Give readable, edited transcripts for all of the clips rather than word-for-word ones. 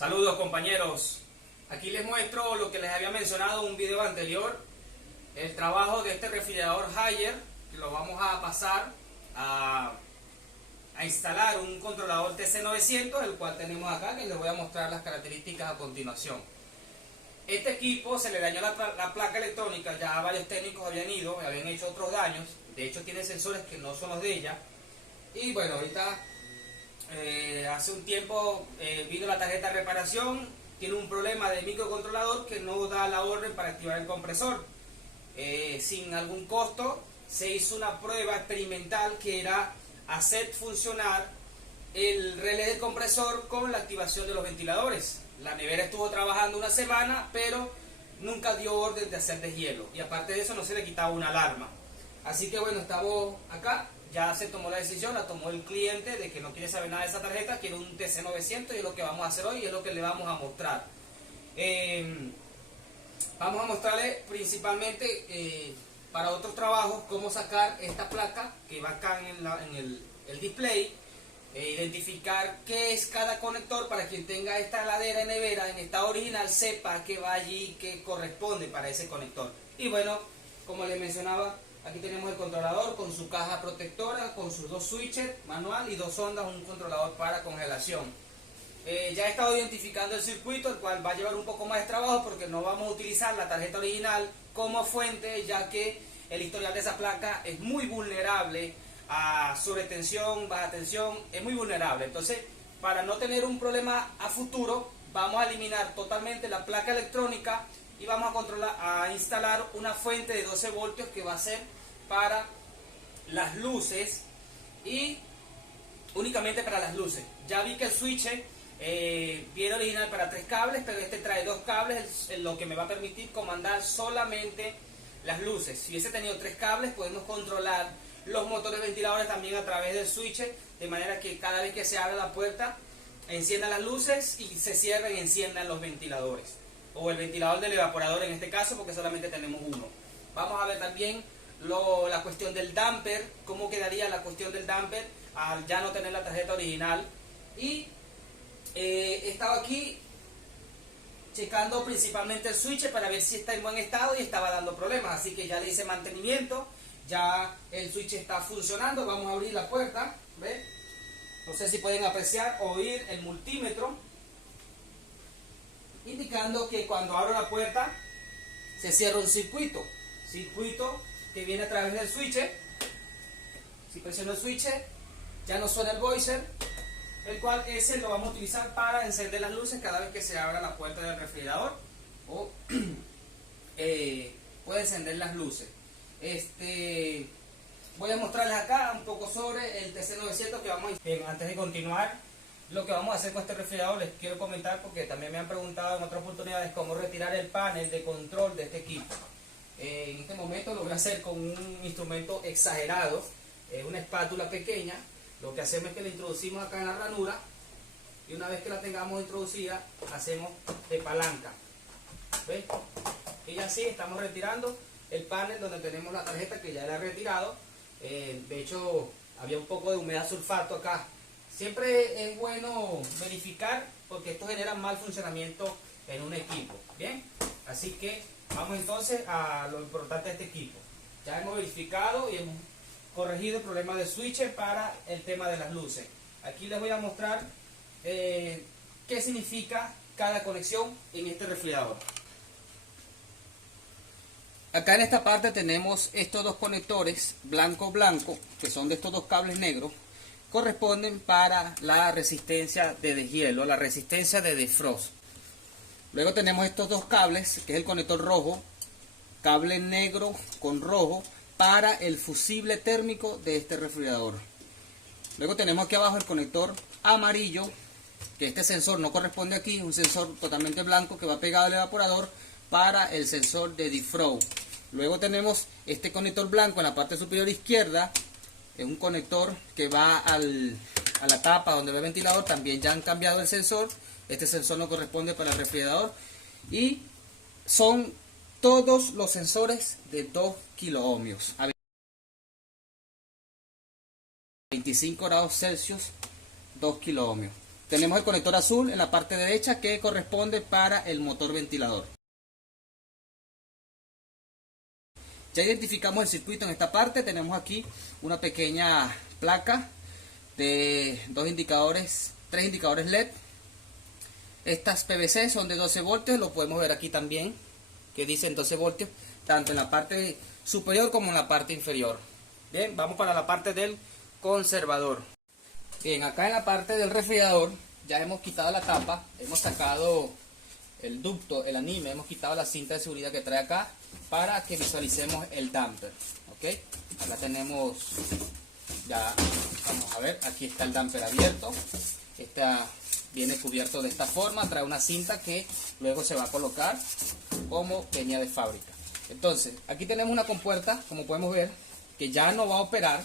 Saludos compañeros, aquí les muestro lo que les había mencionado en un video anterior, el trabajo de este refrigerador Haier, que lo vamos a pasar a instalar un controlador TC900, el cual tenemos acá, que les voy a mostrar las características a continuación. Este equipo se le dañó la placa electrónica, ya varios técnicos habían ido, habían hecho otros daños, de hecho tiene sensores que no son los de ella, y bueno, ahorita hace un tiempo vino la tarjeta de reparación, tiene un problema de microcontrolador que no da la orden para activar el compresor. Sin algún costo se hizo una prueba experimental que era hacer funcionar el relé del compresor con la activación de los ventiladores. La nevera estuvo trabajando una semana, pero nunca dio orden de hacer deshielo, y aparte de eso no se le quitaba una alarma. Así que bueno, estamos acá. Ya se tomó la decisión, la tomó el cliente de que no quiere saber nada de esa tarjeta, quiere un TC900, y es lo que vamos a hacer hoy y es lo que le vamos a mostrar. Vamos a mostrarle principalmente para otros trabajos cómo sacar esta placa que va acá en el display, identificar qué es cada conector para quien tenga esta heladera nevera en estado original, sepa qué va allí, qué corresponde para ese conector. Y bueno, como les mencionaba, aquí tenemos el controlador con su caja protectora, con sus dos switches manual y dos ondas, un controlador para congelación. Ya he estado identificando el circuito, el cual va a llevar un poco más de trabajo porque no vamos a utilizar la tarjeta original como fuente, ya que el historial de esa placa es muy vulnerable a sobretensión, baja tensión, es muy vulnerable. Entonces, para no tener un problema a futuro, vamos a eliminar totalmente la placa electrónica y vamos a instalar una fuente de 12 voltios que va a ser para las luces, y únicamente para las luces. Ya vi que el switch viene original para 3 cables, pero este trae 2 cables, lo que me va a permitir comandar solamente las luces. Si hubiese tenido 3 cables, podemos controlar los motores ventiladores también a través del switch, de manera que cada vez que se abra la puerta enciendan las luces y se cierren y enciendan los ventiladores, o el ventilador del evaporador en este caso, porque solamente tenemos uno. Vamos a ver también la cuestión del damper, cómo quedaría la cuestión del damper al ya no tener la tarjeta original. Y he estado aquí checando principalmente el switch para ver si está en buen estado, y estaba dando problemas, así que ya le hice mantenimiento, ya el switch está funcionando. Vamos a abrir la puerta, ¿ven? No sé si pueden apreciar o oír el multímetro indicando que cuando abro la puerta se cierra un circuito que viene a través del switch. Si presiono el switch ya no suena el voicer, el cual ese lo vamos a utilizar para encender las luces cada vez que se abra la puerta del refrigerador, o puede encender las luces. Voy a mostrarles acá un poco sobre el TC900 que vamos a... Bien, antes de continuar, lo que vamos a hacer con este refrigerador les quiero comentar, porque también me han preguntado en otras oportunidades cómo retirar el panel de control de este equipo. En este momento lo voy a hacer con un instrumento exagerado, una espátula pequeña. Lo que hacemos es que la introducimos acá en la ranura, y una vez que la tengamos introducida hacemos de palanca, ¿ves? Y así estamos retirando el panel donde tenemos la tarjeta, que ya la he retirado. De hecho había un poco de humedad sulfato acá. Siempre es bueno verificar, porque esto genera mal funcionamiento en un equipo. Bien, así que vamos entonces a lo importante de este equipo. Ya hemos verificado y hemos corregido el problema de switch para el tema de las luces. Aquí les voy a mostrar qué significa cada conexión en este refrigerador. Acá en esta parte tenemos estos dos conectores blanco, que son de estos dos cables negros, corresponden para la resistencia de deshielo, la resistencia de defrost. Luego tenemos estos dos cables, que es el conector rojo, cable negro con rojo, para el fusible térmico de este refrigerador. Luego tenemos aquí abajo el conector amarillo, que este sensor no corresponde aquí, es un sensor totalmente blanco que va pegado al evaporador para el sensor de defrost. Luego tenemos este conector blanco en la parte superior izquierda, es un conector que va a la tapa donde va el ventilador. También ya han cambiado el sensor, este sensor no corresponde para el refrigerador, y son todos los sensores de 2 kiloohmios a 25 grados Celsius, 2 kiloohmios. tenemos el conector azul en la parte derecha que corresponde para el motor ventilador. Ya identificamos el circuito en esta parte. Tenemos aquí una pequeña placa de tres indicadores LED. Estas PVC son de 12 voltios, lo podemos ver aquí también, que dicen 12 voltios, tanto en la parte superior como en la parte inferior. Bien, vamos para la parte del conservador. Bien, acá en la parte del refrigerador ya hemos quitado la tapa, hemos sacado el ducto, el anime, hemos quitado la cinta de seguridad que trae acá para que visualicemos el damper. Ok, acá tenemos, ya vamos a ver, aquí está el damper abierto. Viene cubierto de esta forma, trae una cinta que luego se va a colocar como venía de fábrica. Entonces, aquí tenemos una compuerta, como podemos ver, que ya no va a operar,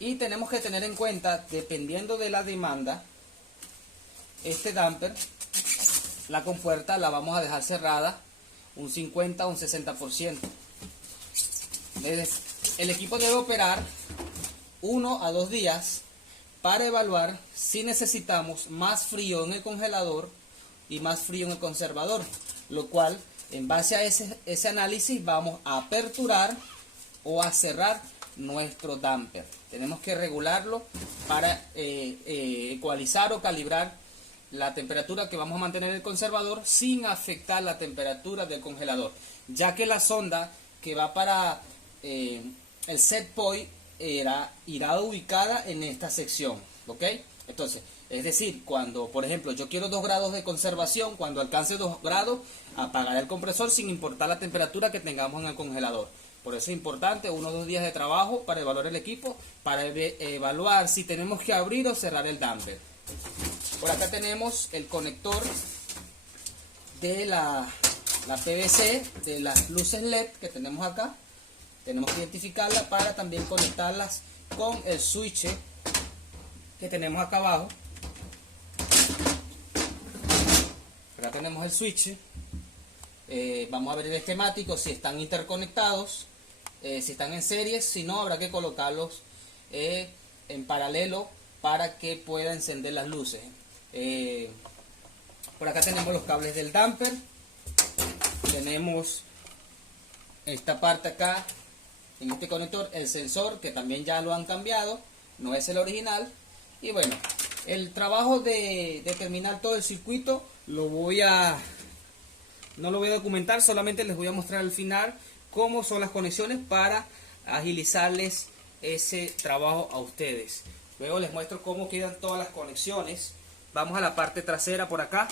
y tenemos que tener en cuenta, dependiendo de la demanda, este damper, la compuerta la vamos a dejar cerrada un 50 o un 60%. El equipo debe operar 1 a 2 días para evaluar si necesitamos más frío en el congelador y más frío en el conservador, lo cual, en base a ese análisis, vamos a aperturar o a cerrar nuestro damper. Tenemos que regularlo para ecualizar o calibrar la temperatura que vamos a mantener en el conservador sin afectar la temperatura del congelador, ya que la sonda que va para el set point irá ubicada en esta sección, ¿ok? Entonces, es decir, cuando, por ejemplo, yo quiero 2 grados de conservación, cuando alcance 2 grados, apagaré el compresor sin importar la temperatura que tengamos en el congelador. Por eso es importante 1 o 2 días de trabajo para evaluar el equipo, para evaluar si tenemos que abrir o cerrar el damper. Por acá tenemos el conector de la PVC, de las luces LED que tenemos acá. Tenemos que identificarla para también conectarlas con el switch que tenemos acá abajo. Acá tenemos el switch. Vamos a ver el esquemático, si están interconectados, si están en series. Si no, habrá que colocarlos en paralelo para que pueda encender las luces. Por acá tenemos los cables del damper. Tenemos esta parte acá, en este conector, el sensor, que también ya lo han cambiado, no es el original. Y bueno, el trabajo de terminar todo el circuito no lo voy a documentar, solamente les voy a mostrar al final cómo son las conexiones para agilizarles ese trabajo a ustedes. Luego les muestro cómo quedan todas las conexiones. Vamos a la parte trasera por acá.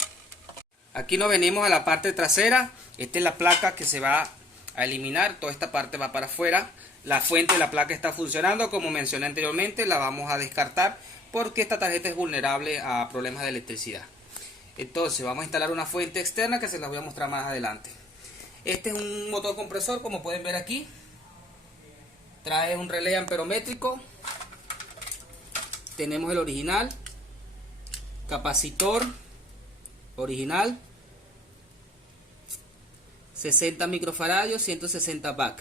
Aquí nos venimos a la parte trasera. Esta es la placa que se va a eliminar. Toda esta parte va para afuera. La fuente de la placa está funcionando, como mencioné anteriormente. La vamos a descartar porque esta tarjeta es vulnerable a problemas de electricidad. Entonces vamos a instalar una fuente externa que se las voy a mostrar más adelante. Este es un motor compresor, como pueden ver aquí. Trae un relé amperométrico. Tenemos el original, capacitor original, 60 microfaradios, 160 back.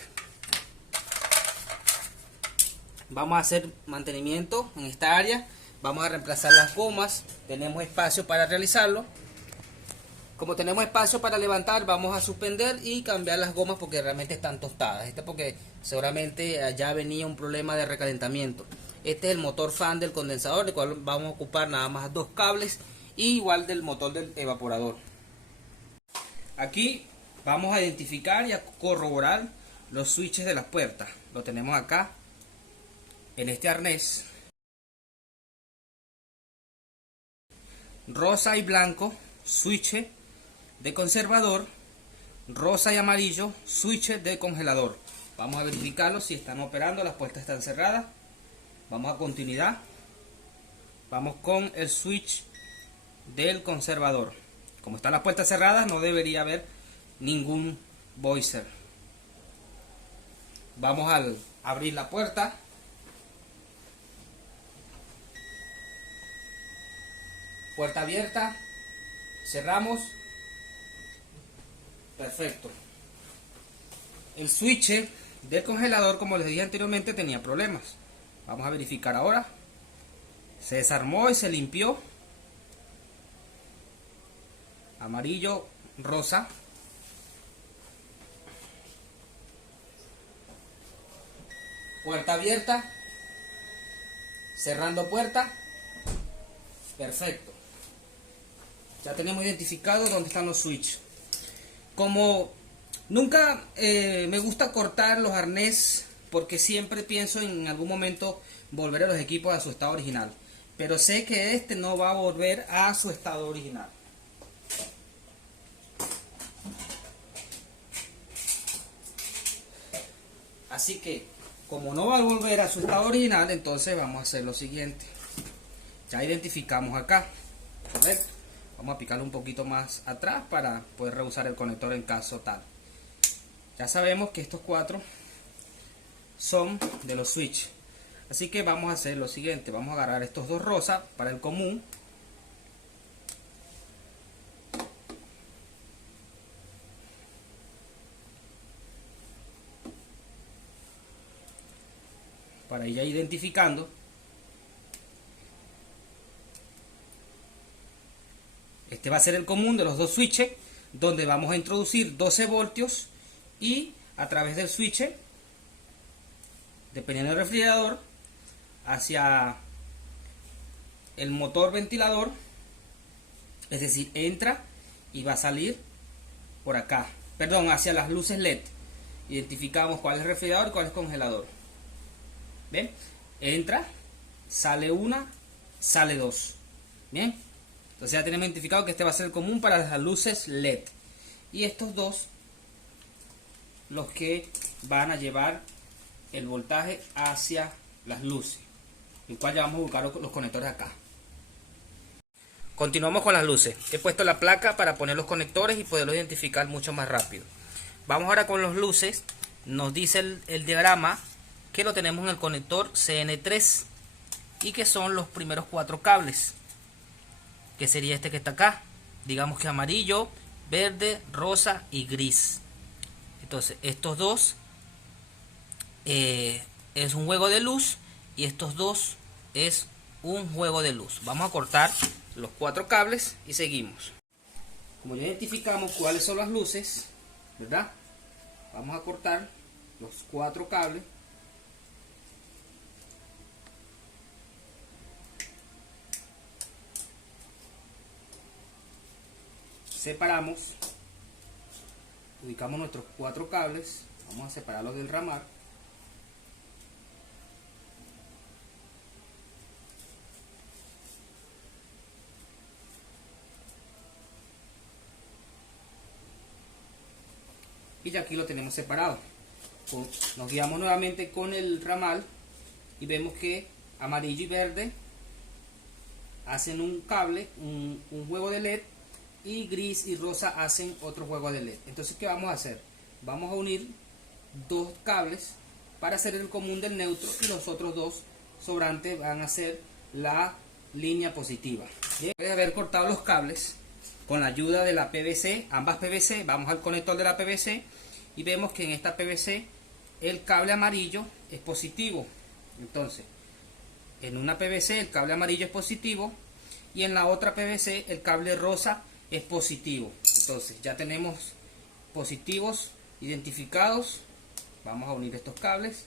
Vamos a hacer mantenimiento en esta área. Vamos a reemplazar las gomas. Tenemos espacio para realizarlo. Como tenemos espacio para levantar, vamos a suspender y cambiar las gomas porque realmente están tostadas. Porque seguramente allá venía un problema de recalentamiento. Este es el motor fan del condensador, del cual vamos a ocupar nada más 2 cables, y igual del motor del evaporador. Aquí vamos a identificar y a corroborar los switches de las puertas. Lo tenemos acá en este arnés. Rosa y blanco, switch de conservador. Rosa y amarillo, switch de congelador. Vamos a verificarlo si están operando, las puertas están cerradas. Vamos a continuidad. Vamos con el switch del conservador. Como están las puertas cerradas, no debería haber ningún voicer. Vamos a abrir la puerta. Puerta abierta. Cerramos. Perfecto. El switch del congelador, como les dije anteriormente, tenía problemas. Vamos a verificar ahora. Se desarmó y se limpió. amarillo, rosa. Puerta abierta, cerrando puerta. Perfecto. Ya tenemos identificado dónde están los switches. Como nunca me gusta cortar los arnés, porque siempre pienso en algún momento volver a los equipos a su estado original. Pero sé que este no va a volver a su estado original. Así que, como no va a volver a su estado original, entonces vamos a hacer lo siguiente. Ya identificamos acá, ¿correcto? Vamos a picarlo un poquito más atrás para poder reusar el conector en caso tal. Ya sabemos que estos 4 son de los switch. Así que vamos a hacer lo siguiente. Vamos a agarrar estos 2 rosas para el común. Para ir ya identificando. Este va a ser el común de los 2 switches, donde vamos a introducir 12 voltios y a través del switch, dependiendo del refrigerador, hacia el motor ventilador, es decir, entra y va a salir por acá, perdón, hacia las luces LED. Identificamos cuál es refrigerador y cuál es congelador. ¿Ven? Entra, sale una, sale 2. Bien. Entonces ya tenemos identificado que este va a ser el común para las luces LED. Y estos 2, los que van a llevar el voltaje hacia las luces. El cual ya vamos a buscar los conectores acá. Continuamos con las luces. He puesto la placa para poner los conectores y poderlos identificar mucho más rápido. Vamos ahora con las luces. Nos dice el diagrama que lo tenemos en el conector CN3. Y que son los primeros 4 cables. Que sería este que está acá, digamos que amarillo, verde, rosa y gris. Entonces estos 2 es un juego de luz y estos 2 es un juego de luz. Vamos a cortar los 4 cables y seguimos. Como ya identificamos cuáles son las luces, ¿verdad? Vamos a cortar los 4 cables. Separamos, ubicamos nuestros 4 cables, vamos a separarlos del ramal. Y ya aquí lo tenemos separado. Nos guiamos nuevamente con el ramal y vemos que amarillo y verde hacen un cable, un juego de LED. Y gris y rosa hacen otro juego de LED. Entonces, ¿qué vamos a hacer? Vamos a unir 2 cables para hacer el común del neutro y los otros 2 sobrantes van a ser la línea positiva. Bien, después de haber cortado los cables con la ayuda de la PVC, ambas PVC, vamos al conector de la PVC y vemos que en esta PVC el cable amarillo es positivo. Entonces, en una PVC el cable amarillo es positivo y en la otra PVC el cable rosa es positivo. Entonces ya tenemos positivos identificados. Vamos a unir estos cables.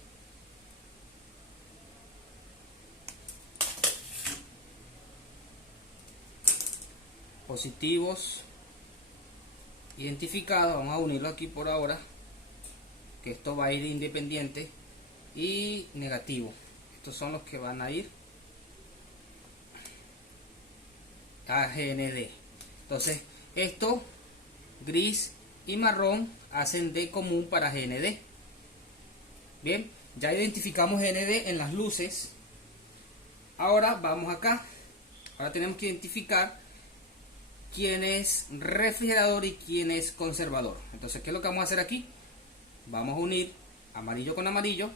Positivos identificados. Vamos a unirlo aquí por ahora, que esto va a ir independiente. Y negativo. Estos son los que van a ir a GND. Entonces, esto, gris y marrón, hacen D común para GND. Bien, ya identificamos GND en las luces. Ahora vamos acá. Ahora tenemos que identificar quién es refrigerador y quién es conservador. Entonces, ¿qué es lo que vamos a hacer aquí? Vamos a unir amarillo con amarillo.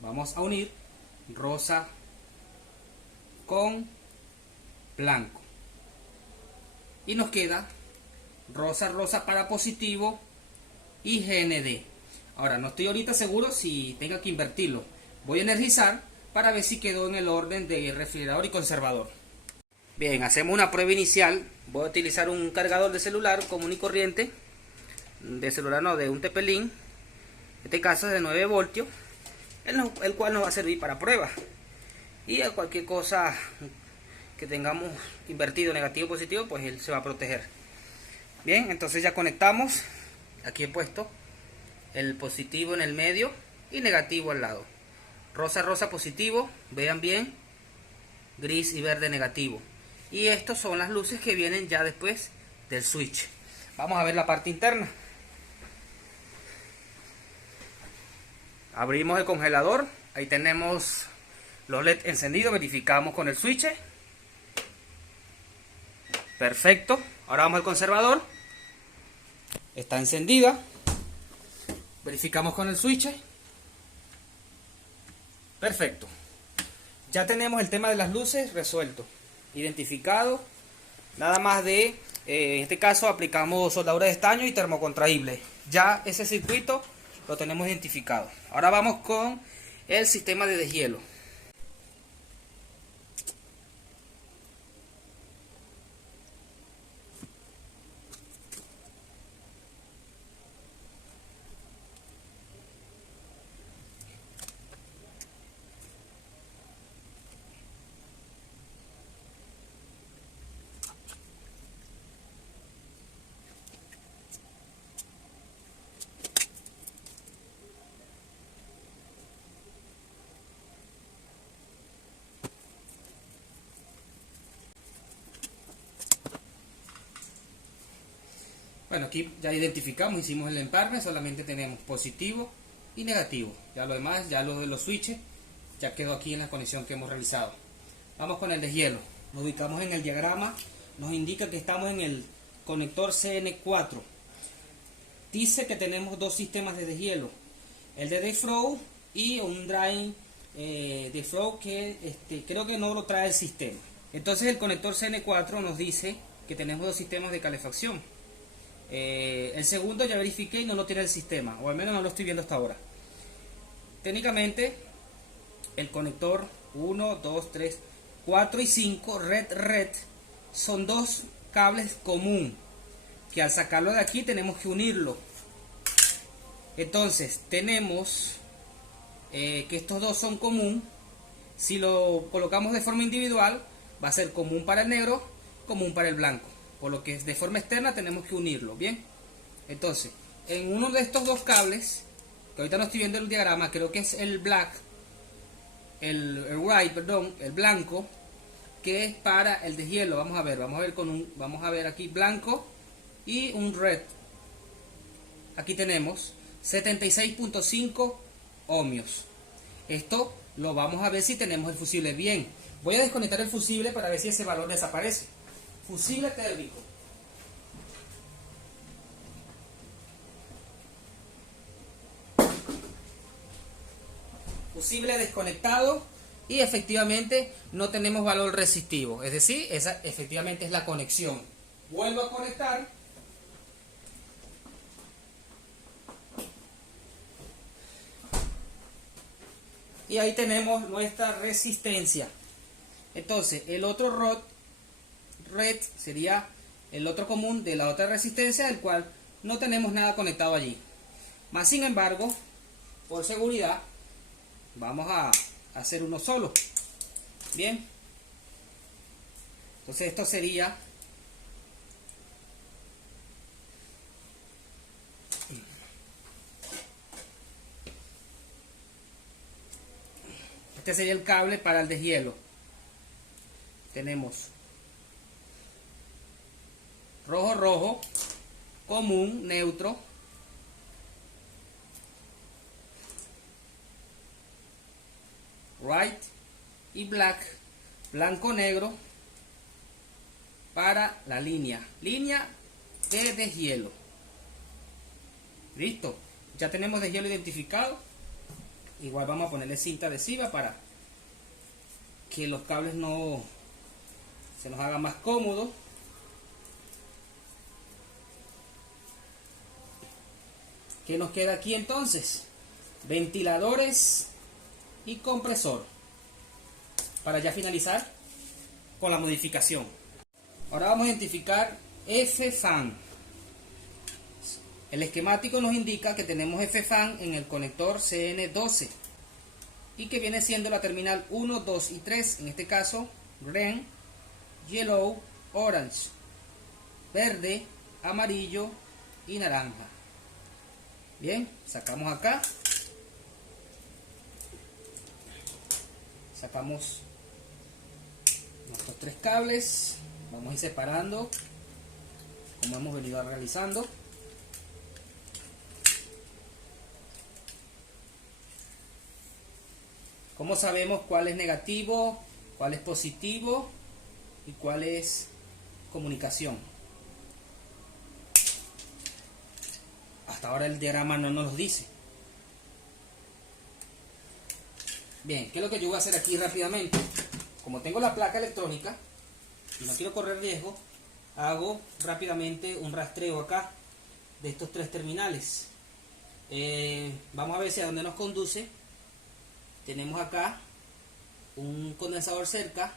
Vamos a unir rosa con blanco y nos queda rosa rosa para positivo y GND. Ahora no estoy ahorita seguro si tengo que invertirlo. Voy a energizar para ver si quedó en el orden de refrigerador y conservador. Bien, hacemos una prueba inicial. Voy a utilizar un cargador de celular común y corriente. De celular no, de un TP-Link. En este caso es de 9 voltios. El cual nos va a servir para pruebas. Y a cualquier cosa que tengamos invertido, negativo o positivo, pues él se va a proteger. Bien, entonces ya conectamos. Aquí he puesto el positivo en el medio y negativo al lado. Rosa, rosa positivo, vean bien. Gris y verde negativo. Y estas son las luces que vienen ya después del switch. Vamos a ver la parte interna. Abrimos el congelador. Ahí tenemos los LED encendidos. Verificamos con el switch. Perfecto. Ahora vamos al conservador. Está encendida. Verificamos con el switch. Perfecto. Ya tenemos el tema de las luces resuelto, identificado. Nada más de, en este caso aplicamos soldadura de estaño y termocontraíble. Ya ese circuito lo tenemos identificado. Ahora vamos con el sistema de deshielo. Bueno, aquí ya identificamos, hicimos el empalme, solamente tenemos positivo y negativo. Ya lo demás, ya lo de los switches, ya quedó aquí en la conexión que hemos realizado. Vamos con el deshielo. Nos ubicamos en el diagrama, nos indica que estamos en el conector CN4. Dice que tenemos dos sistemas de deshielo, el de defrost y un drain defrost que creo que no lo trae el sistema. Entonces el conector CN4 nos dice que tenemos dos sistemas de calefacción. El segundo ya verifiqué y no lo tiene el sistema, o al menos no lo estoy viendo hasta ahora. Técnicamente el conector 1, 2, 3, 4 y 5 red son dos cables común, que al sacarlo de aquí tenemos que unirlo. Entonces tenemos que estos dos son común. Si lo colocamos de forma individual va a ser común para el negro, común para el blanco, por lo que de forma externa tenemos que unirlo. Bien, entonces en uno de estos dos cables, que ahorita no estoy viendo el diagrama, creo que es el el blanco, que es para el deshielo. Vamos a ver aquí blanco y un red. Aquí tenemos 76.5 ohmios. Esto lo vamos a ver si tenemos el fusible bien. Voy a desconectar el fusible para ver si ese valor desaparece. Fusible térmico. Fusible desconectado y efectivamente no tenemos valor resistivo. Es decir, esa efectivamente es la conexión. Vuelvo a conectar. Y ahí tenemos nuestra resistencia. Entonces el otro red sería el otro común de la otra resistencia, del cual no tenemos nada conectado allí. Más sin embargo, por seguridad vamos a hacer uno solo. Bien, entonces esto sería este sería el cable para el deshielo. Tenemos rojo, rojo, común, neutro, white y black, blanco, negro, para la línea de deshielo. Listo, ya tenemos deshielo identificado. Igual vamos a ponerle cinta adhesiva para que los cables no se nos haga más cómodo. ¿Qué nos queda aquí entonces? Ventiladores y compresor. Para ya finalizar con la modificación. Ahora vamos a identificar F-fan. El esquemático nos indica que tenemos F-fan en el conector CN12 y que viene siendo la terminal 1, 2 y 3, en este caso green, yellow, orange, verde, amarillo y naranja. Bien, sacamos acá, sacamos nuestros 3 cables, vamos a ir separando como hemos venido realizando. ¿Cómo sabemos cuál es negativo, cuál es positivo y cuál es comunicación? Hasta ahora el diagrama no nos lo dice. Bien, ¿qué es lo que yo voy a hacer aquí rápidamente? Como tengo la placa electrónica y no quiero correr riesgo, hago rápidamente un rastreo acá de estos 3 terminales. Vamos a ver si a dónde nos conduce. Tenemos acá un condensador cerca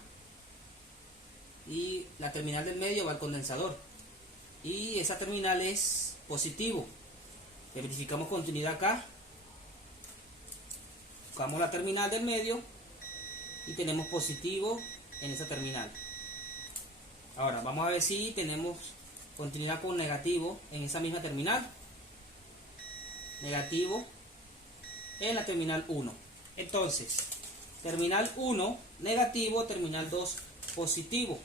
y la terminal del medio va al condensador y esa terminal es positivo. Verificamos continuidad acá, buscamos la terminal del medio y tenemos positivo en esa terminal. Ahora vamos a ver si tenemos continuidad con negativo en esa misma terminal. Negativo en la terminal 1. Entonces, terminal 1 negativo, terminal 2 positivo.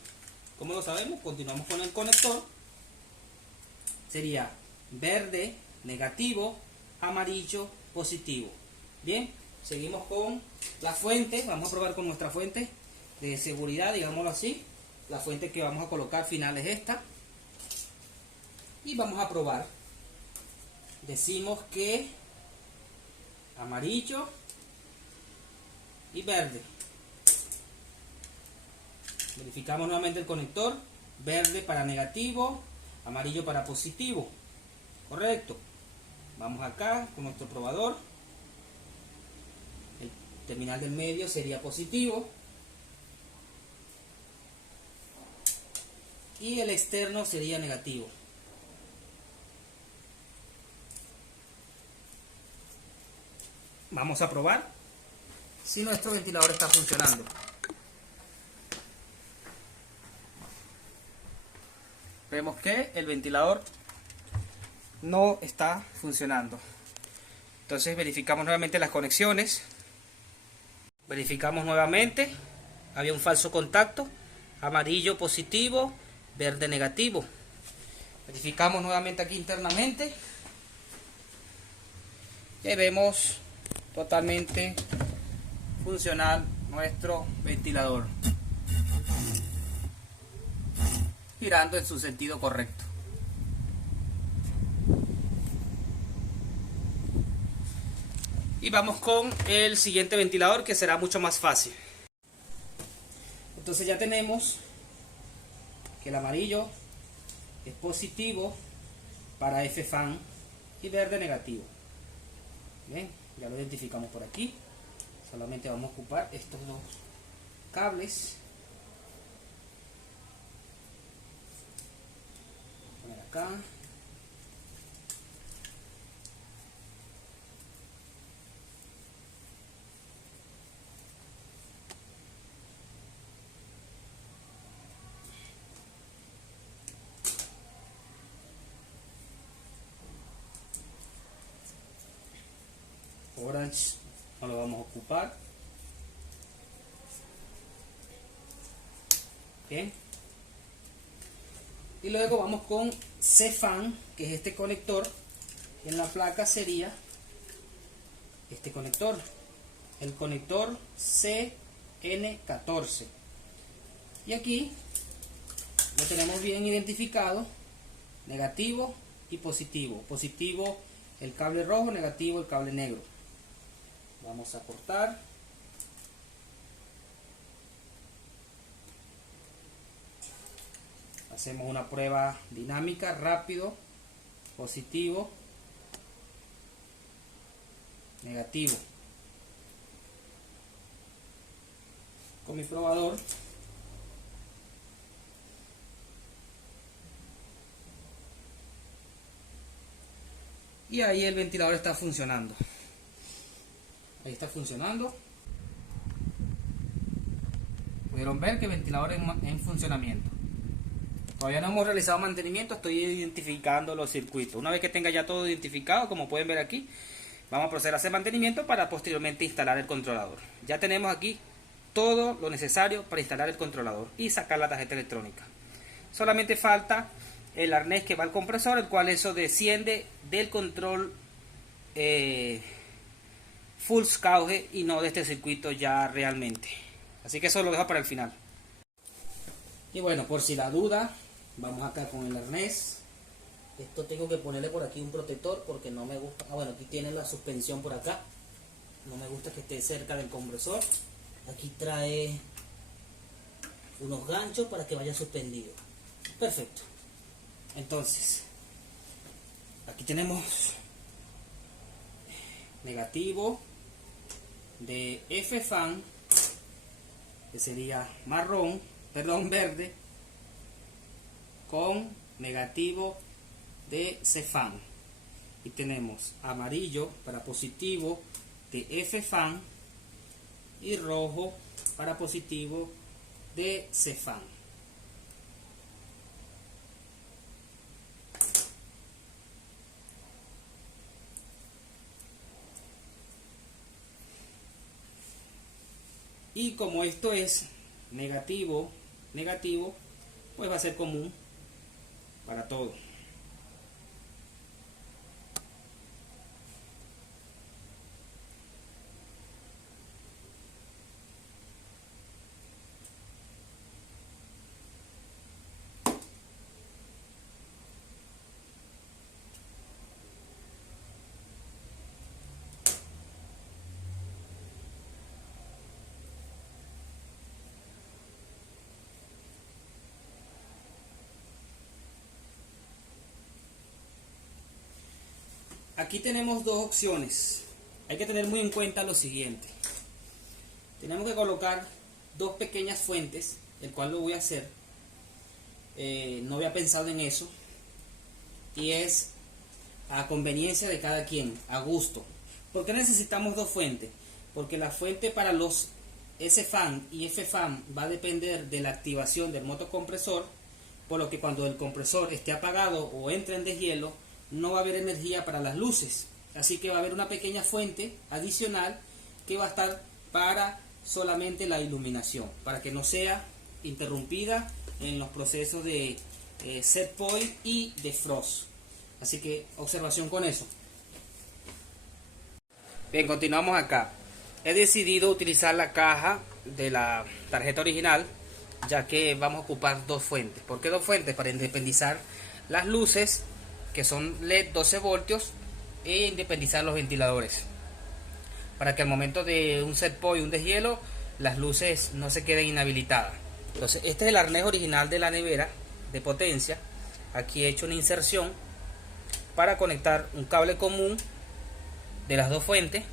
¿Cómo lo sabemos? Continuamos con el conector. Sería verde, negativo, amarillo, positivo. Bien, seguimos con la fuente. Vamos a probar con nuestra fuente de seguridad, digámoslo así. La fuente que vamos a colocar final es esta. Y vamos a probar. Decimos que amarillo y verde. Verificamos nuevamente el conector. Verde para negativo, amarillo para positivo. Correcto. Vamos acá con nuestro probador. El terminal del medio sería positivo y el externo sería negativo. Vamos a probar si nuestro ventilador está funcionando. Vemos que el ventilador no está funcionando. Entonces verificamos nuevamente las conexiones. Verificamos nuevamente. Había un falso contacto. Amarillo positivo, verde negativo. Verificamos nuevamente aquí internamente. Y vemos totalmente funcional nuestro ventilador, girando en su sentido correcto. Y vamos con el siguiente ventilador, que será mucho más fácil. Entonces ya tenemos que el amarillo es positivo para F-fan y verde negativo. Bien, ya lo identificamos por aquí. Solamente vamos a ocupar estos 2 cables. Poner acá. Orange no lo vamos a ocupar. Bien. Y luego vamos con C-fan, que es este conector. Y en la placa sería este conector, el conector CN14. Y aquí lo tenemos bien identificado: negativo y positivo. Positivo el cable rojo, negativo el cable negro. Vamos a cortar. Hacemos una prueba dinámica, rápido, positivo, negativo. Con mi probador y ahí el ventilador está funcionando. Ahí está funcionando. Pudieron ver que el ventilador en funcionamiento. Todavía no hemos realizado mantenimiento, estoy identificando los circuitos. Una vez que tenga ya todo identificado, como pueden ver aquí, vamos a proceder a hacer mantenimiento para posteriormente instalar el controlador. Ya tenemos aquí todo lo necesario para instalar el controlador y sacar la tarjeta electrónica. Solamente falta el arnés que va al compresor, el cual eso desciende del control full cauge y no de este circuito ya realmente. Así que eso lo dejo para el final. Y bueno, por si la duda, vamos acá con el arnés. Esto tengo que ponerle por aquí un protector porque no me gusta. Ah, bueno, aquí tiene la suspensión por acá. No me gusta que esté cerca del compresor. Aquí trae unos ganchos para que vaya suspendido. Perfecto. Entonces, aquí tenemos negativo de F-fan, que sería verde, con negativo de C-fan, y tenemos amarillo para positivo de F-fan y rojo para positivo de C-fan. Y como esto es negativo, pues va a ser común para todo. Aquí tenemos dos opciones. Hay que tener muy en cuenta lo siguiente. Tenemos que colocar dos pequeñas fuentes, el cual lo voy a hacer. No había pensado en eso. Y es a conveniencia de cada quien, a gusto. ¿Por qué necesitamos dos fuentes? Porque la fuente para los S-fan y F-fan va a depender de la activación del motocompresor, por lo que cuando el compresor esté apagado o entre en deshielo, no va a haber energía para las luces. Así que va a haber una pequeña fuente adicional que va a estar para solamente la iluminación, para que no sea interrumpida en los procesos de set point y de frost. Así que observación con eso. Bien, continuamos acá. He decidido utilizar la caja de la tarjeta original, ya que vamos a ocupar dos fuentes. ¿Por qué dos fuentes? Para independizar las luces, que son LED 12 voltios, e independizar los ventiladores, para que al momento de un set point y un deshielo, las luces no se queden inhabilitadas. Entonces, este es el arnés original de la nevera de potencia. Aquí he hecho una inserción para conectar un cable común de las dos fuentes,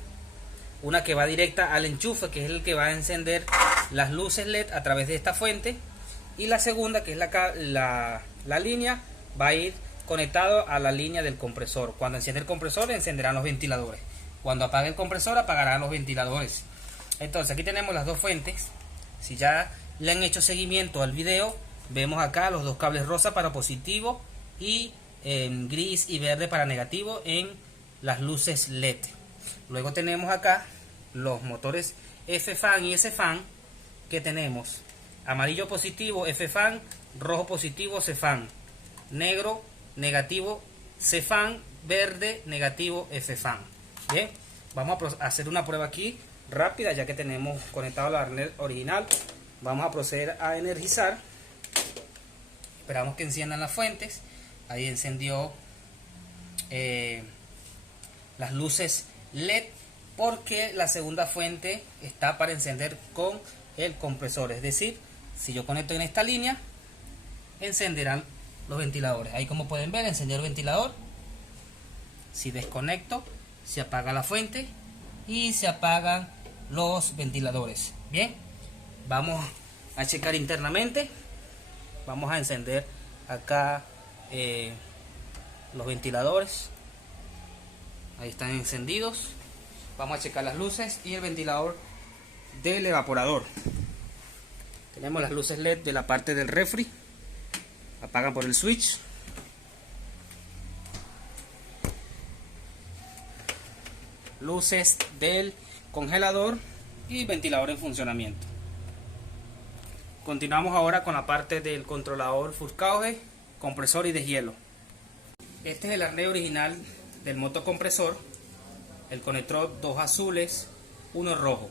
una que va directa al enchufe, que es el que va a encender las luces LED a través de esta fuente, y la segunda, que es la línea, va a ir conectado a la línea del compresor. Cuando enciende el compresor, encenderán los ventiladores. Cuando apague el compresor, apagarán los ventiladores. Entonces, aquí tenemos las dos fuentes. Si ya le han hecho seguimiento al video, vemos acá los dos cables rosa para positivo y gris y verde para negativo en las luces LED. Luego tenemos acá los motores F-fan y S-fan, que tenemos amarillo positivo F-fan, rojo positivo C-fan, negro negativo C-fan, verde negativo F-fan. Bien, vamos a hacer una prueba aquí rápida, ya que tenemos conectado el arnés original. Vamos a proceder a energizar. Esperamos que enciendan las fuentes. Ahí encendió las luces LED, porque la segunda fuente está para encender con el compresor. Es decir, si yo conecto en esta línea, encenderán los ventiladores. Ahí, como pueden ver, encendió el ventilador. Si desconecto, se apaga la fuente y se apagan los ventiladores. Bien, vamos a checar internamente. Vamos a encender acá los ventiladores. Ahí están encendidos. Vamos a checar las luces y el ventilador del evaporador. Tenemos las luces LED de la parte del refri. Apagan por el switch. Luces del congelador y ventilador en funcionamiento. Continuamos ahora con la parte del controlador full cauge, compresor y deshielo. Este es el arnés original del motocompresor. El conector, dos azules, uno rojo.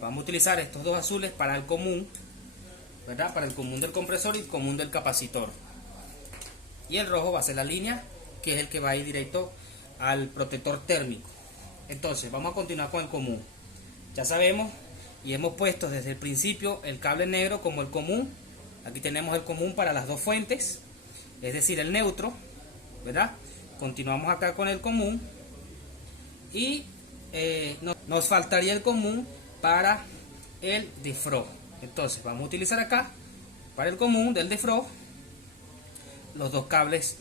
Vamos a utilizar estos dos azules para el común, ¿verdad? Para el común del compresor y el común del capacitor. Y el rojo va a ser la línea, que es el que va a ir directo al protector térmico. Entonces vamos a continuar con el común. Ya sabemos y hemos puesto desde el principio el cable negro como el común. Aquí tenemos el común para las dos fuentes, es decir, el neutro, ¿verdad? Continuamos acá con el común y nos faltaría el común para el defrost. Entonces vamos a utilizar acá para el común del defrost los dos cables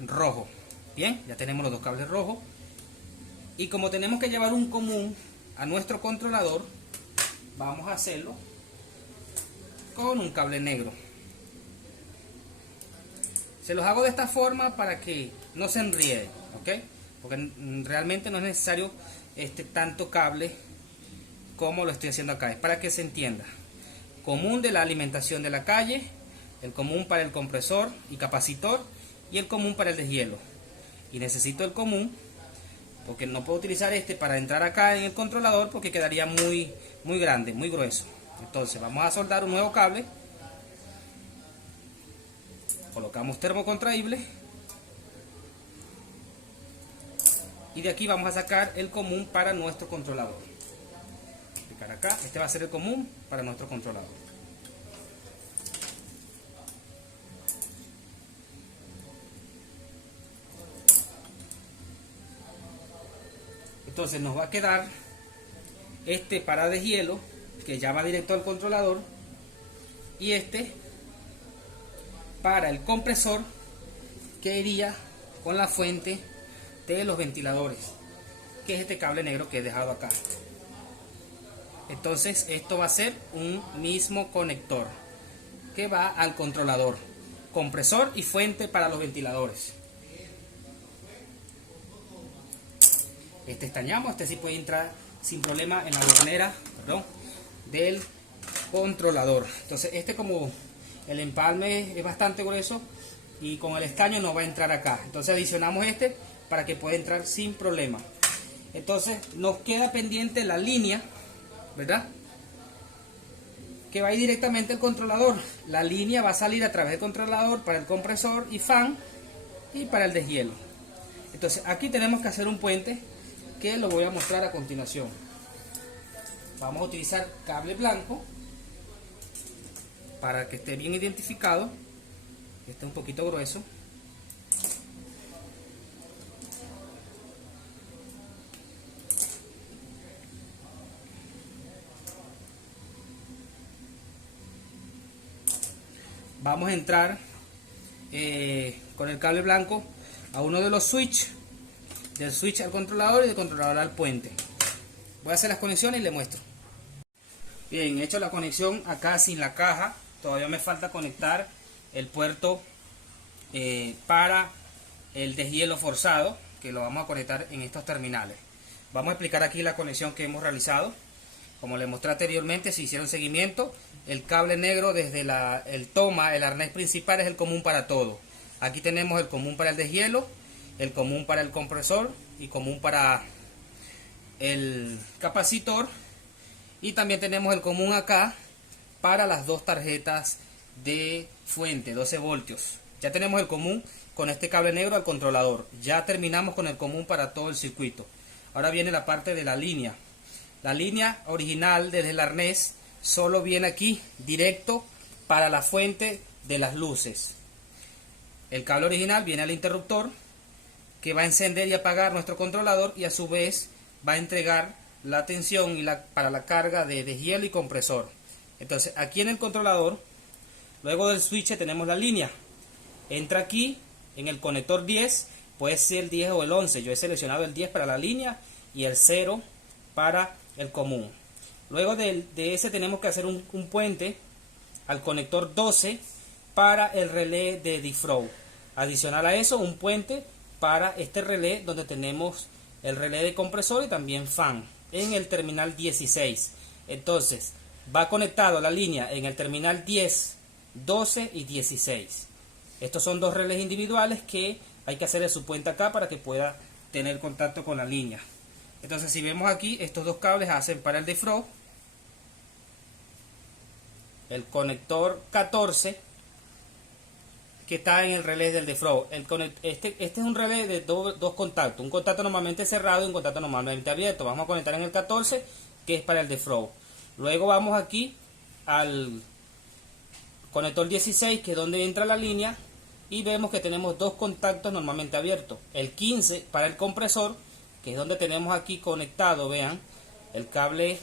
rojos. Bien, ya tenemos los dos cables rojos. Y como tenemos que llevar un común a nuestro controlador, vamos a hacerlo con un cable negro. Se los hago de esta forma para que no se enrieden, ¿ok? Porque realmente no es necesario tanto cable como lo estoy haciendo acá. Es para que se entienda. Común de la alimentación de la calle, el común para el compresor y capacitor y el común para el deshielo. Y necesito el común porque no puedo utilizar para entrar acá en el controlador porque quedaría muy grande, muy grueso. Entonces vamos a soldar un nuevo cable. Colocamos termocontraíble y de aquí vamos a sacar el común para nuestro controlador. Aplicar acá, este va a ser el común para nuestro controlador. Entonces nos va a quedar para deshielo, que ya va directo al controlador, y para el compresor, que iría con la fuente de los ventiladores, que es este cable negro que he dejado acá. Entonces esto va a ser un mismo conector que va al controlador, compresor y fuente para los ventiladores. Estañamos, sí puede entrar sin problema en la hornera, del controlador. Entonces como el empalme es bastante grueso y con el estaño no va a entrar acá, entonces adicionamos para que pueda entrar sin problema. Entonces nos queda pendiente la línea, ¿verdad? Que va a ir directamente al controlador. La línea va a salir a través del controlador para el compresor y fan y para el deshielo. Entonces aquí tenemos que hacer un puente que lo voy a mostrar a continuación. Vamos a utilizar cable blanco para que esté bien identificado. Este es un poquito grueso. Vamos a entrar con el cable blanco a uno de los switches, del switch al controlador y del controlador al puente. Voy a hacer las conexiones y le muestro. Bien, he hecho la conexión acá sin la caja. Todavía me falta conectar el puerto para el deshielo forzado, que lo vamos a conectar en estos terminales. Vamos a explicar aquí la conexión que hemos realizado. Como les mostré anteriormente, si hicieron seguimiento, el cable negro desde el toma, el arnés principal, es el común para todo. Aquí tenemos el común para el deshielo, el común para el compresor y común para el capacitor, y también tenemos el común acá para las dos tarjetas de fuente 12 voltios. Ya tenemos el común con este cable negro al controlador. Ya terminamos con el común para todo el circuito. Ahora viene la parte de la línea. La línea original desde el arnés solo viene aquí directo para la fuente de las luces. El cable original viene al interruptor, que va a encender y apagar nuestro controlador, y a su vez va a entregar la tensión para la carga de deshielo y compresor. Entonces aquí en el controlador, luego del switch, tenemos la línea. Entra aquí en el conector 10 puede ser el 10 o el 11. Yo he seleccionado el 10 para la línea y el 0 para el común. Luego de ese tenemos que hacer un puente al conector 12 para el relé de defrost. Adicional a eso, un puente para este relé donde tenemos el relé de compresor y también fan en el terminal 16. Entonces va conectado la línea en el terminal 10, 12 y 16. Estos son dos relés individuales que hay que hacerle su puente acá para que pueda tener contacto con la línea. Entonces, si vemos aquí, estos dos cables hacen para el defrost, el conector 14 que está en el relé del defrost. Este es un relé de dos contactos, un contacto normalmente cerrado y un contacto normalmente abierto. Vamos a conectar en el 14, que es para el defrost. Luego vamos aquí al conector 16, que es donde entra la línea, y vemos que tenemos dos contactos normalmente abiertos. El 15 para el compresor, que es donde tenemos aquí conectado, vean, el cable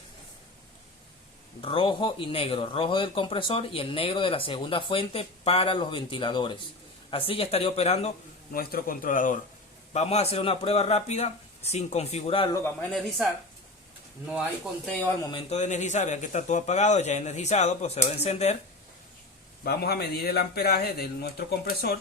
rojo y negro, rojo del compresor y el negro de la segunda fuente para los ventiladores. Así ya estaría operando nuestro controlador. Vamos a hacer una prueba rápida sin configurarlo. Vamos a energizar. No hay conteo al momento de energizar. Vean que está todo apagado, ya energizado, procedo a encender. Vamos a medir el amperaje de nuestro compresor.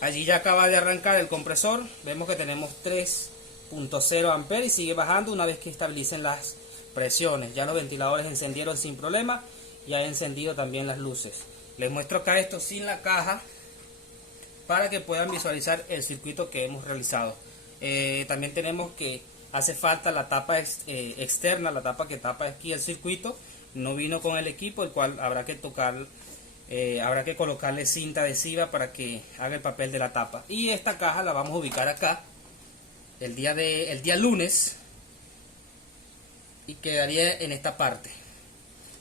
Allí ya acaba de arrancar el compresor. Vemos que tenemos 3.0 amperes y sigue bajando una vez que estabilicen las presiones. Ya los ventiladores encendieron sin problema y ha encendido también las luces. Les muestro acá esto sin la caja para que puedan visualizar el circuito que hemos realizado. También tenemos que hace falta la tapa externa, la tapa que tapa aquí el circuito. No vino con el equipo, el cual habrá que tocar. Habrá que colocarle cinta adhesiva para que haga el papel de la tapa. Y esta caja la vamos a ubicar acá el día lunes y quedaría en esta parte,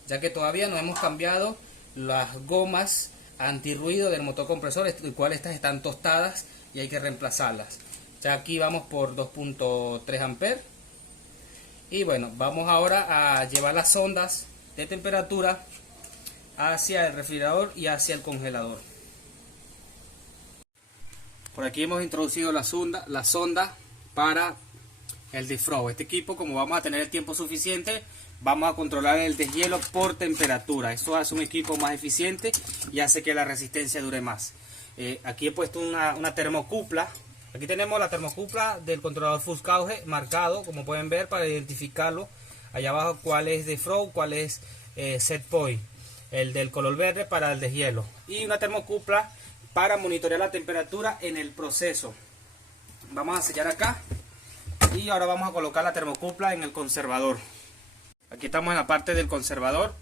ya que todavía no hemos cambiado las gomas antirruido del motor compresor, el cual estas están tostadas y hay que reemplazarlas. Ya aquí vamos por 2.3 amperes y bueno, vamos ahora a llevar las sondas de temperatura hacia el refrigerador y hacia el congelador. Por aquí hemos introducido la sonda para el defrost. Este equipo, como vamos a tener el tiempo suficiente, vamos a controlar el deshielo por temperatura. Eso hace un equipo más eficiente y hace que la resistencia dure más. Aquí he puesto una termocupla. Aquí tenemos la termocupla del controlador full gauge marcado, como pueden ver, para identificarlo. Allá abajo cuál es defrost, cuál es set point. El del color verde para el deshielo. Y una termocupla para monitorear la temperatura en el proceso. Vamos a sellar acá. Y ahora vamos a colocar la termocupla en el conservador. Aquí estamos en la parte del conservador.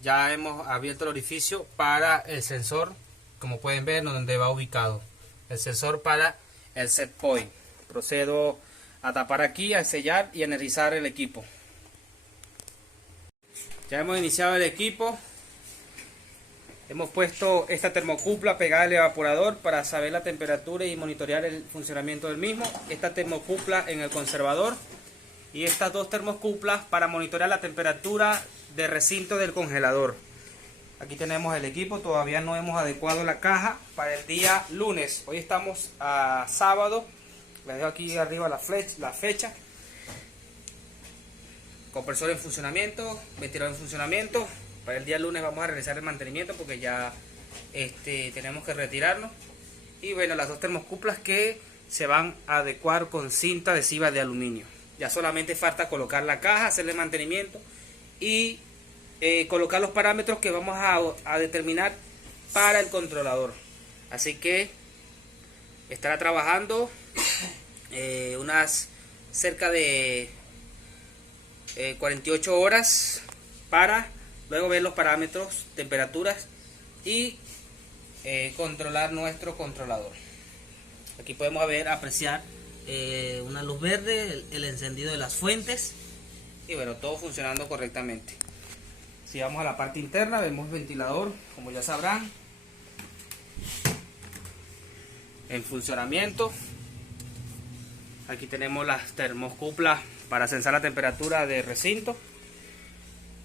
Ya hemos abierto el orificio para el sensor, como pueden ver, donde va ubicado el sensor para el set point. Procedo a tapar aquí, a sellar y a energizar el equipo. Ya hemos iniciado el equipo. Hemos puesto esta termocupla pegada al evaporador para saber la temperatura y monitorear el funcionamiento del mismo. Esta termocupla en el conservador y estas dos termocuplas para monitorear la temperatura de recinto del congelador. Aquí tenemos el equipo. Todavía no hemos adecuado la caja para el día lunes. Hoy estamos a sábado. Les dejo aquí arriba la fecha. Compresor en funcionamiento, ventilador en funcionamiento. Para el día lunes vamos a realizar el mantenimiento porque ya tenemos que retirarlo. Y bueno, las dos termocuplas que se van a adecuar con cinta adhesiva de aluminio. Ya solamente falta colocar la caja, hacerle mantenimiento y colocar los parámetros que vamos a determinar para el controlador. Así que estará trabajando unas cerca de 48 horas para luego ver los parámetros, temperaturas y controlar nuestro controlador. Aquí podemos apreciar una luz verde, el encendido de las fuentes y bueno, todo funcionando correctamente. Si vamos a la parte interna, vemos el ventilador, como ya sabrán, en funcionamiento. Aquí tenemos las termocuplas para censar la temperatura de recinto.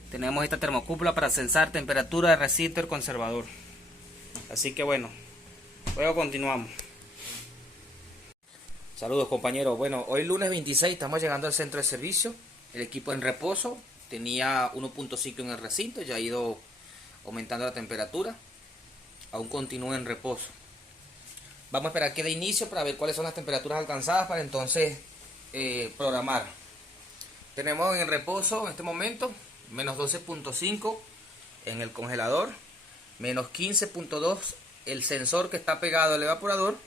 Tenemos esta termocupla para censar temperatura de recinto del conservador. Así que bueno, Luego continuamos. Saludos compañeros. Bueno, hoy lunes 26 estamos llegando al centro de servicio. El equipo en reposo. Tenía 1.5 en el recinto. Ya ha ido aumentando la temperatura. Aún continúa en reposo. Vamos a esperar que dé inicio para ver cuáles son las temperaturas alcanzadas para entonces programar. Tenemos en el reposo en este momento menos 12.5 en el congelador, menos 15.2 el sensor que está pegado al evaporador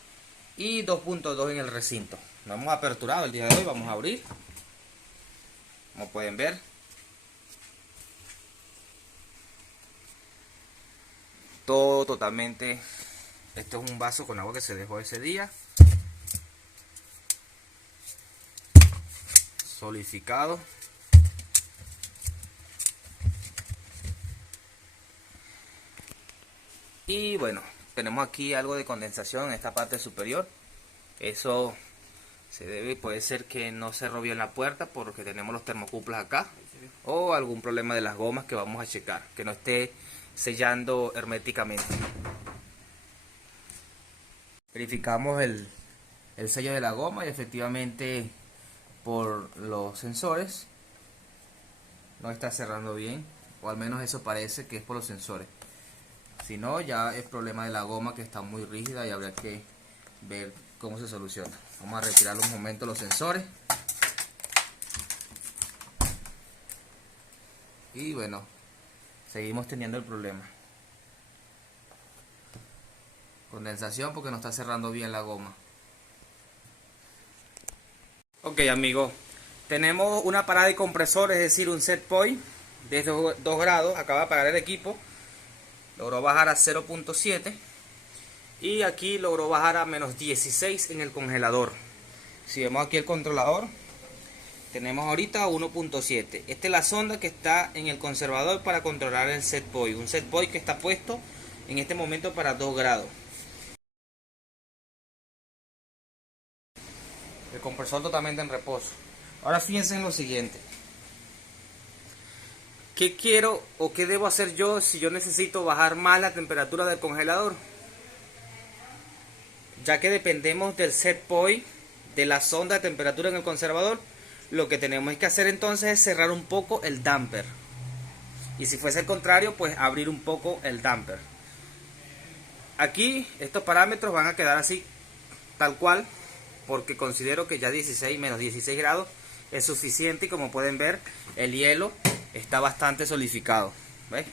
y 2.2 en el recinto. Nos hemos aperturado el día de hoy, vamos a abrir. Como pueden ver, todo totalmente. Esto es un vaso con agua que se dejó ese día, solidificado. Y bueno, tenemos aquí algo de condensación en esta parte superior. Eso se debe, puede ser que no cerró bien la puerta porque tenemos los termocuplas acá, o algún problema de las gomas que vamos a checar, que no esté sellando herméticamente. Verificamos el sello de la goma y efectivamente por los sensores no está cerrando bien, o al menos eso parece que es por los sensores. Si no, ya es problema de la goma que está muy rígida y habrá que ver cómo se soluciona. Vamos a retirar un momento los sensores. Y bueno, seguimos teniendo el problema. Condensación porque no está cerrando bien la goma. Ok amigos, tenemos una parada de compresor, es decir un set point desde 2 grados. Acaba de apagar el equipo. Logró bajar a 0.7 y aquí logró bajar a menos 16 en el congelador. Si vemos aquí el controlador, tenemos ahorita 1.7. Esta es la sonda que está en el conservador para controlar el set point. Un set point que está puesto en este momento para 2 grados. El compresor totalmente en reposo. Ahora fíjense en lo siguiente. ¿Qué quiero o qué debo hacer yo si yo necesito bajar más la temperatura del congelador? Ya que dependemos del set point, de la sonda de temperatura en el conservador, lo que tenemos que hacer entonces es cerrar un poco el damper. Y si fuese el contrario, pues abrir un poco el damper. Aquí estos parámetros van a quedar así, tal cual, porque considero que ya 16 menos 16 grados es suficiente y como pueden ver el hielo está bastante solidificado. ¿Ves?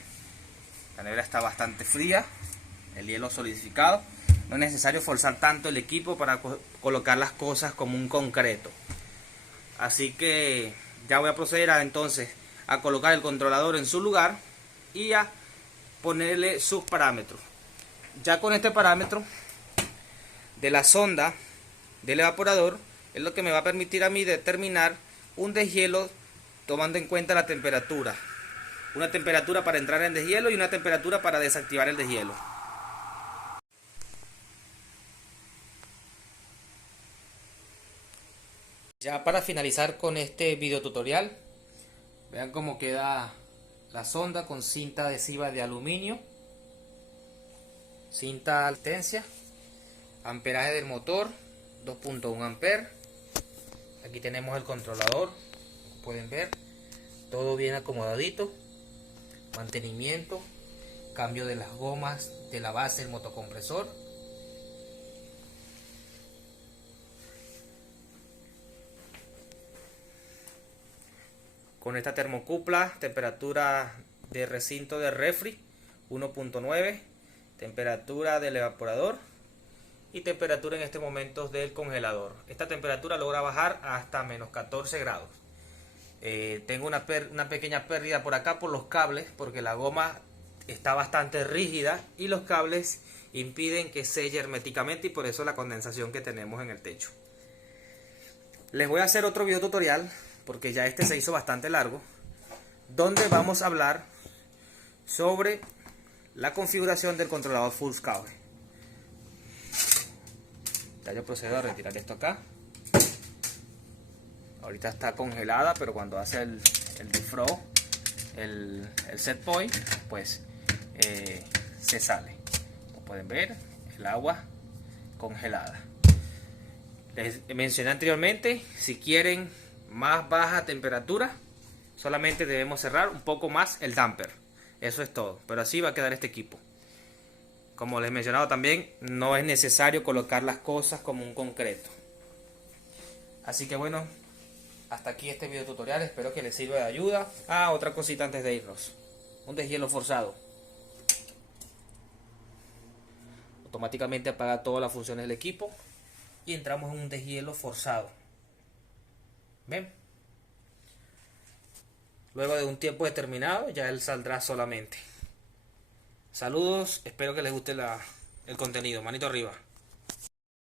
La nevera está bastante fría, el hielo solidificado. No es necesario forzar tanto el equipo para colocar las cosas como un concreto. Así que ya voy a proceder entonces a colocar el controlador en su lugar y a ponerle sus parámetros. Ya con este parámetro de la sonda del evaporador es lo que me va a permitir a mí determinar un deshielo tomando en cuenta la temperatura. Una temperatura para entrar en deshielo y una temperatura para desactivar el deshielo. Ya para finalizar con este video tutorial, vean cómo queda la sonda con cinta adhesiva de aluminio, cinta advertencia, amperaje del motor 2.1 amperes. Aquí tenemos el controlador, como pueden ver, todo bien acomodadito, mantenimiento, cambio de las gomas de la base del motocompresor. Con esta termocupla, temperatura de recinto de refri 1.9, temperatura del evaporador y temperatura en este momento del congelador. Esta temperatura logra bajar hasta menos 14 grados. Tengo una pequeña pérdida por acá por los cables, porque la goma está bastante rígida y los cables impiden que selle herméticamente, y por eso la condensación que tenemos en el techo. Les voy a hacer otro video tutorial, porque ya este se hizo bastante largo, donde vamos a hablar sobre la configuración del controlador full cable. Ya yo procedo a retirar esto acá. Ahorita está congelada, pero cuando hace el defrost, el set point, pues se sale. Como pueden ver, el agua congelada. Les mencioné anteriormente, si quieren más baja temperatura, solamente debemos cerrar un poco más el damper. Eso es todo, pero así va a quedar este equipo. Como les he mencionado también, no es necesario colocar las cosas como un concreto. Así que bueno, hasta aquí este video tutorial, espero que les sirva de ayuda. Otra cosita antes de irnos, un deshielo forzado automáticamente apaga todas las funciones del equipo y entramos en un deshielo forzado. ¿Ven? Luego de un tiempo determinado ya él saldrá solamente. Saludos, espero que les guste el contenido. Manito arriba.